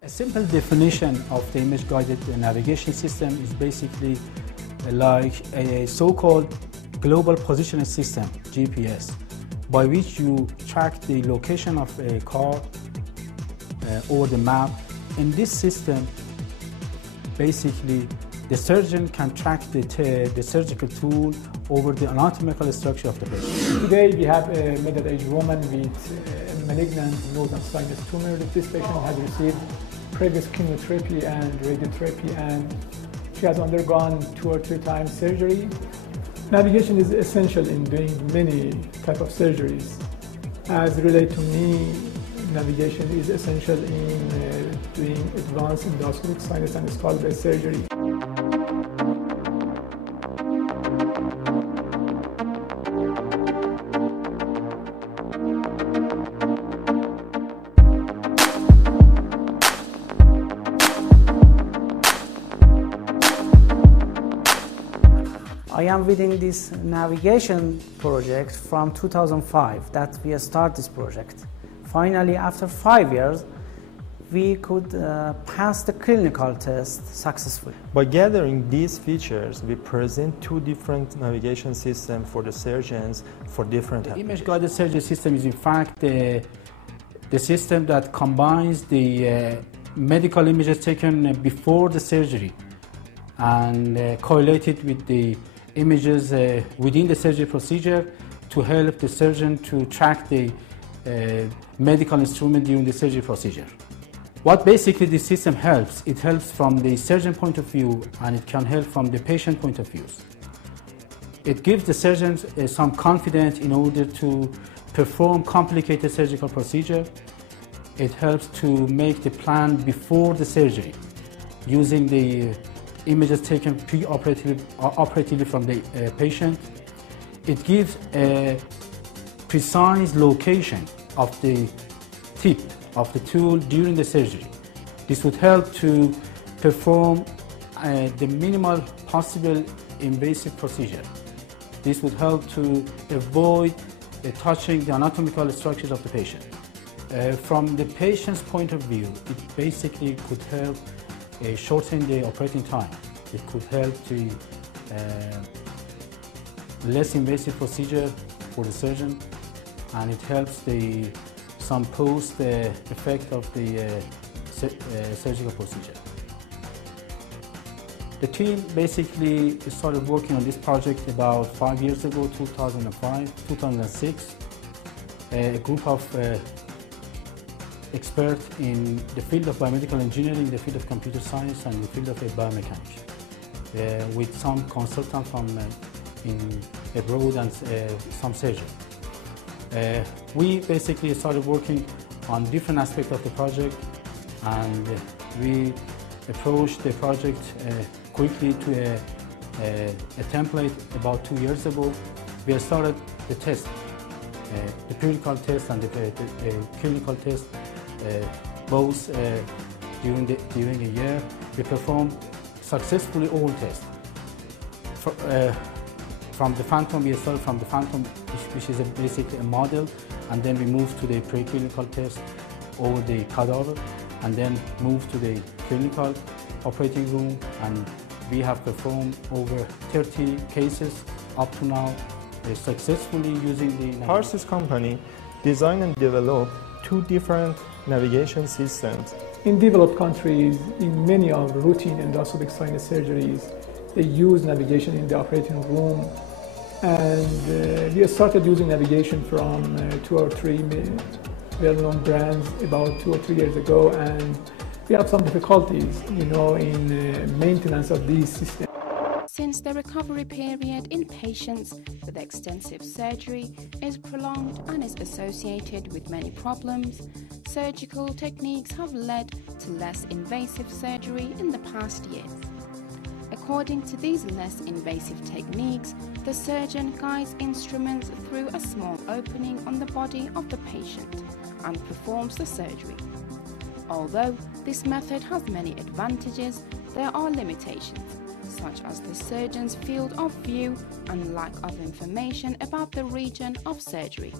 A simple definition of the image-guided navigation system is basically like a so-called global positioning system, GPS, by which you track the location of a car over the map. In this system, basically, the surgeon can track the surgical tool over the anatomical structure of the patient. Today, we have a middle-aged woman with malignant northern sinus tumor. This patient has received previous chemotherapy and radiotherapy, and she has undergone 2 or 3 times surgery. Navigation is essential in doing many types of surgeries. As related to me, navigation is essential in doing advanced endoscopic sinus and skull-based surgery. I am within this navigation project from 2005 that we start this project. Finally, after 5 years, we could pass the clinical test successfully. By gathering these features, we present 2 different navigation systems for the surgeons for different The applications. image-guided surgery system is in fact the system that combines the medical images taken before the surgery and correlated with the images within the surgery procedure to help the surgeon to track the medical instrument during the surgery procedure. What basically this system helps, it helps from the surgeon point of view and it can help from the patient point of view. It gives the surgeons some confidence in order to perform complicated surgical procedure. It helps to make the plan before the surgery using the images taken operatively from the patient. It gives a precise location of the tip of the tool during the surgery. This would help to perform the minimal possible invasive procedure. This would help to avoid touching the anatomical structures of the patient. From the patient's point of view, it basically could help shorten the operating time. It could help to less invasive procedure for the surgeon, and it helps some post effect of the surgical procedure. The team basically started working on this project about 5 years ago, 2006. A group of experts in the field of biomedical engineering, the field of computer science, and the field of biomechanics, with some consultants from abroad and some surgeons. We basically started working on different aspects of the project, and we approached the project quickly to a template about 2 years ago. We started the test, the theoretical test and the clinical test, both during a year. We performed successfully all tests. From the phantom, we started from the phantom, which is basically a model, and then we moved to the preclinical test over the cadaver, and then moved to the clinical operating room, and we have performed over 30 cases up to now, successfully using the Parsiss company designed and developed 2 different navigation systems. In developed countries, in many of routine endoscopic sinus surgeries, they use navigation in the operating room, and we started using navigation from 2 or 3 well-known brands about 2 or 3 years ago, and we have some difficulties, in maintenance of these systems. Since the recovery period in patients with extensive surgery is prolonged and is associated with many problems, surgical techniques have led to less invasive surgery in the past years. According to these less invasive techniques, the surgeon guides instruments through a small opening on the body of the patient and performs the surgery. Although this method has many advantages, there are limitations, such as the surgeon's field of view and lack of information about the region of surgery.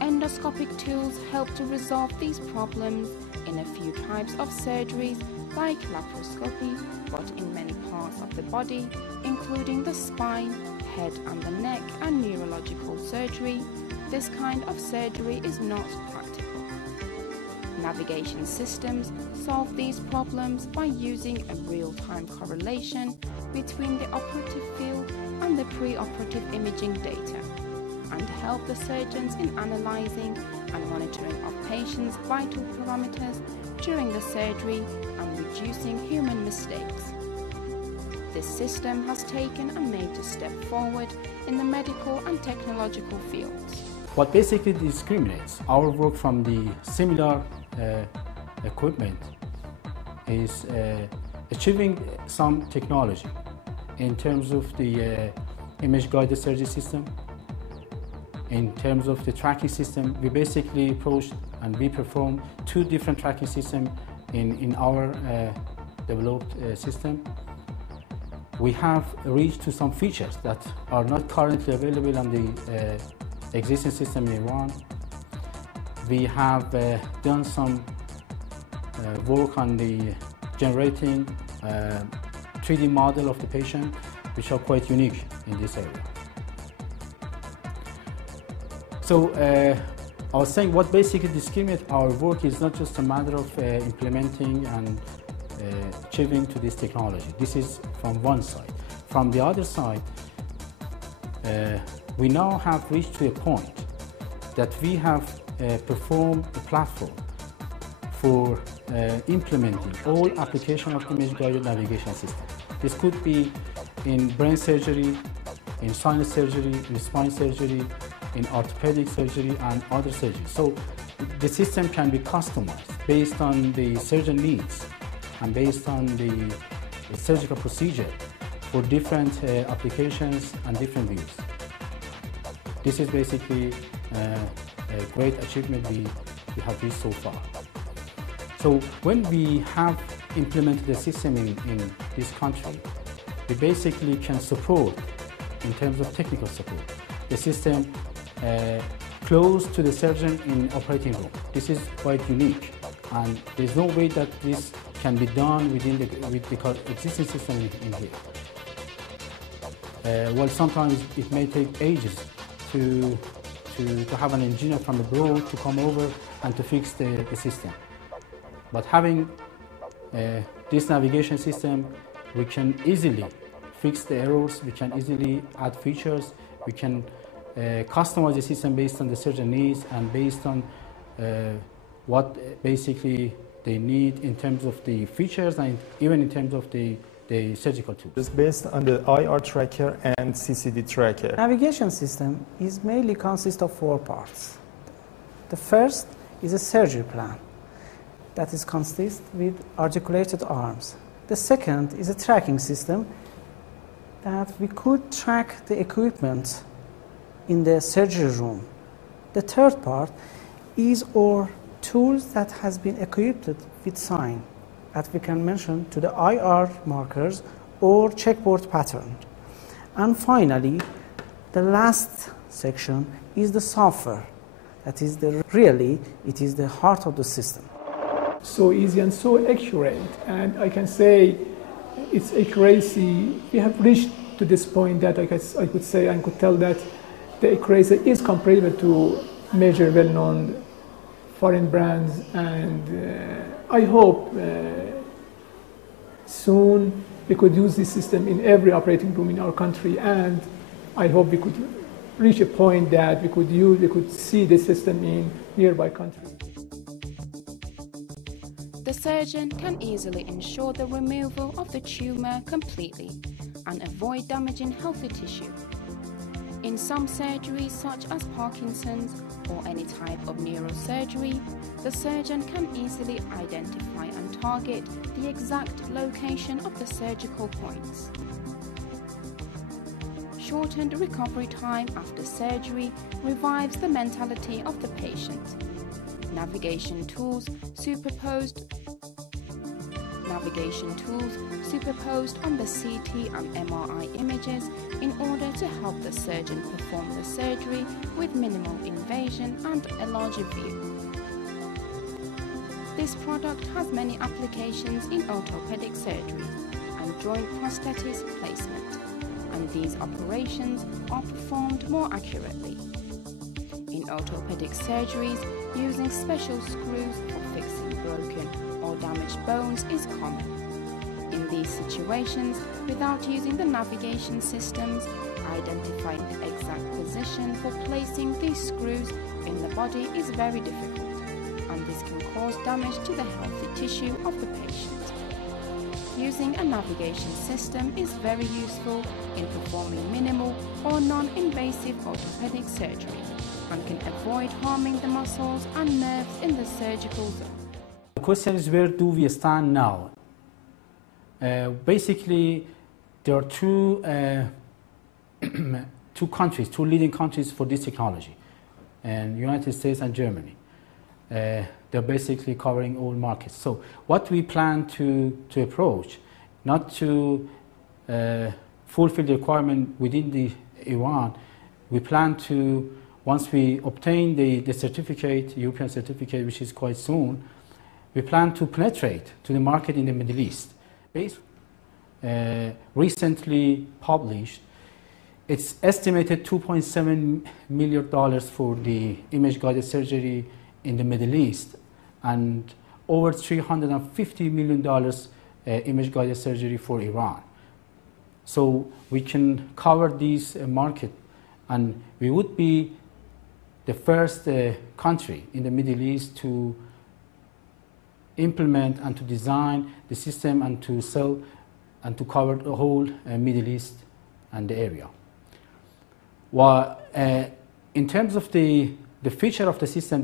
Endoscopic tools help to resolve these problems in a few types of surgeries like laparoscopy, but in many parts of the body, including the spine, head and the neck, and neurological surgery, this kind of surgery is not practical. Navigation systems solve these problems by using a real-time correlation between the operative field and the pre-operative imaging data, and help the surgeons in analyzing and monitoring of patients' vital parameters during the surgery and reducing human mistakes. This system has taken a major step forward in the medical and technological fields. What basically discriminates our work from the similar equipment is achieving some technology in terms of the image-guided surgery system. In terms of the tracking system, we basically approached and we performed two different tracking systems in our developed system. We have reached to some features that are not currently available on the existing system in Iran. We have done some work on the generating 3D model of the patient, which are quite unique in this area. So I was saying what basically discriminates our work is not just a matter of implementing and achieving to this technology. This is from one side. From the other side, we now have reached to a point that we have performed a platform for implementing all application of image-guided navigation system. This could be in brain surgery, in sinus surgery, in spine surgery, in orthopedic surgery and other surgeries. So the system can be customized based on the surgeon needs and based on the surgical procedure for different applications and different views. This is basically a great achievement we have reached so far. So when we have implemented the system in this country, we basically can support, in terms of technical support, the system close to the surgeon in operating room. This is quite unique, and there's no way that this can be done with the existing system in here. Well, sometimes it may take ages to have an engineer from abroad to come over and to fix the system. But having this navigation system, we can easily fix the errors, we can easily add features, we can customize the system based on the surgeon needs and based on what basically they need in terms of the features and even in terms of the surgical tools. It's based on the IR tracker and CCD tracker. Navigation system is mainly consists of 4 parts. The first is a surgery plan that is consists with articulated arms. The second is a tracking system that we could track the equipment in the surgery room. The third part is our tools that has been equipped with sign that we can mention to the IR markers or checkboard pattern. And finally, the last section is the software. That is it is the heart of the system. So easy and so accurate, and I can say its accuracy, we have reached to this point that I could say and could tell that the accuracy is comparable to major well-known foreign brands, and I hope soon we could use this system in every operating room in our country, and I hope we could reach a point that we could see the system in nearby countries. The surgeon can easily ensure the removal of the tumor completely and avoid damaging healthy tissue. In some surgeries, such as Parkinson's or any type of neurosurgery, the surgeon can easily identify and target the exact location of the surgical points. Shortened recovery time after surgery revives the mentality of the patient. Navigation tools superposed on the CT and MRI images in order to help the surgeon perform the surgery with minimal invasion and a larger view. This product has many applications in orthopedic surgery and joint prosthetic placement, and these operations are performed more accurately. In orthopedic surgeries, using special screws for fixing broken or damaged bones is common. In these situations, without using the navigation systems, identifying the exact position for placing these screws in the body is very difficult, and this can cause damage to the healthy tissue of the patient. Using a navigation system is very useful in performing minimal or non-invasive orthopedic surgery and can avoid harming the muscles and nerves in the surgical zone. The question is, where do we stand now? Basically, there are two leading countries for this technology, and United States and Germany. They're basically covering all markets. So what we plan to approach, not to fulfill the requirement within the Iran, we plan to, once we obtain the certificate, European certificate, which is quite soon, we plan to penetrate to the market in the Middle East. Recently published, it's estimated $2.7 million for the image-guided surgery in the Middle East, and over $350 million image-guided surgery for Iran. So we can cover this market, and we would be the first country in the Middle East to implement and to design the system and to sell and to cover the whole Middle East and the area. Well, in terms of the feature of the system,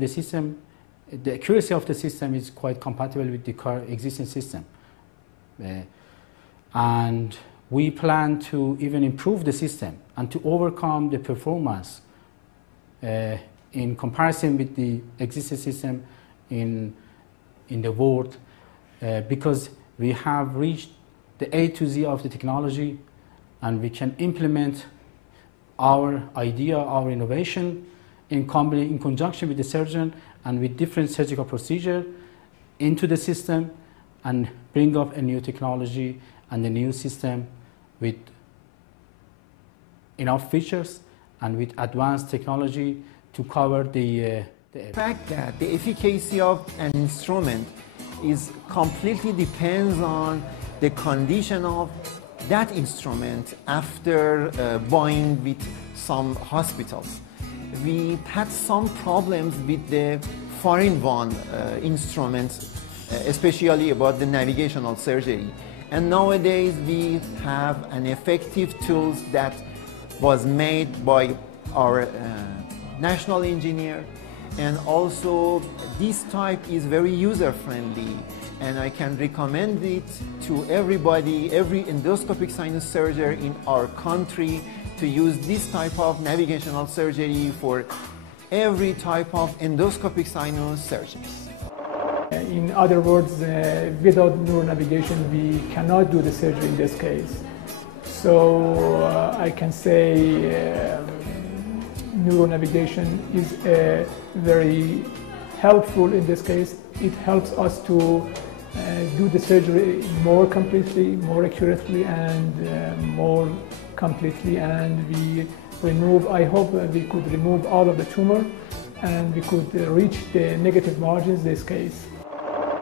the accuracy of the system is quite compatible with the current existing system. And we plan to even improve the system and to overcome the performance in comparison with the existing system in the world, because we have reached the A to Z of the technology, and we can implement our idea, our innovation in conjunction with the surgeon and with different surgical procedure into the system and bring up a new technology and a new system with enough features and with advanced technology to cover the fact that the efficacy of an instrument is completely depends on the condition of that instrument after buying with some hospitals. We had some problems with the foreign one instruments, especially about the navigational surgery. And nowadays we have an effective tools that was made by our national engineer, and also this type is very user-friendly, and I can recommend it to everybody, every endoscopic sinus surgeon in our country, to use this type of navigational surgery for every type of endoscopic sinus surgeries. In other words, without neuronavigation, we cannot do the surgery in this case. So I can say neuronavigation is very helpful in this case. It helps us to do the surgery more completely, more accurately, and more completely. And we remove, I hope we could remove all of the tumor, and we could reach the negative margins in this case.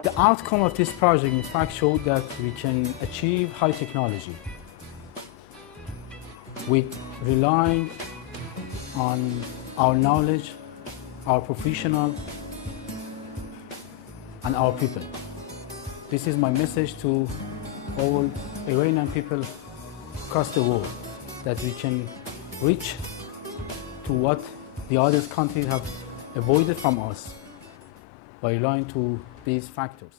The outcome of this project, in fact, showed that we can achieve high technology with relying on our knowledge, our professional, and our people. This is my message to all Iranian people across the world, that we can reach to what the other countries have avoided from us by relying to these factors.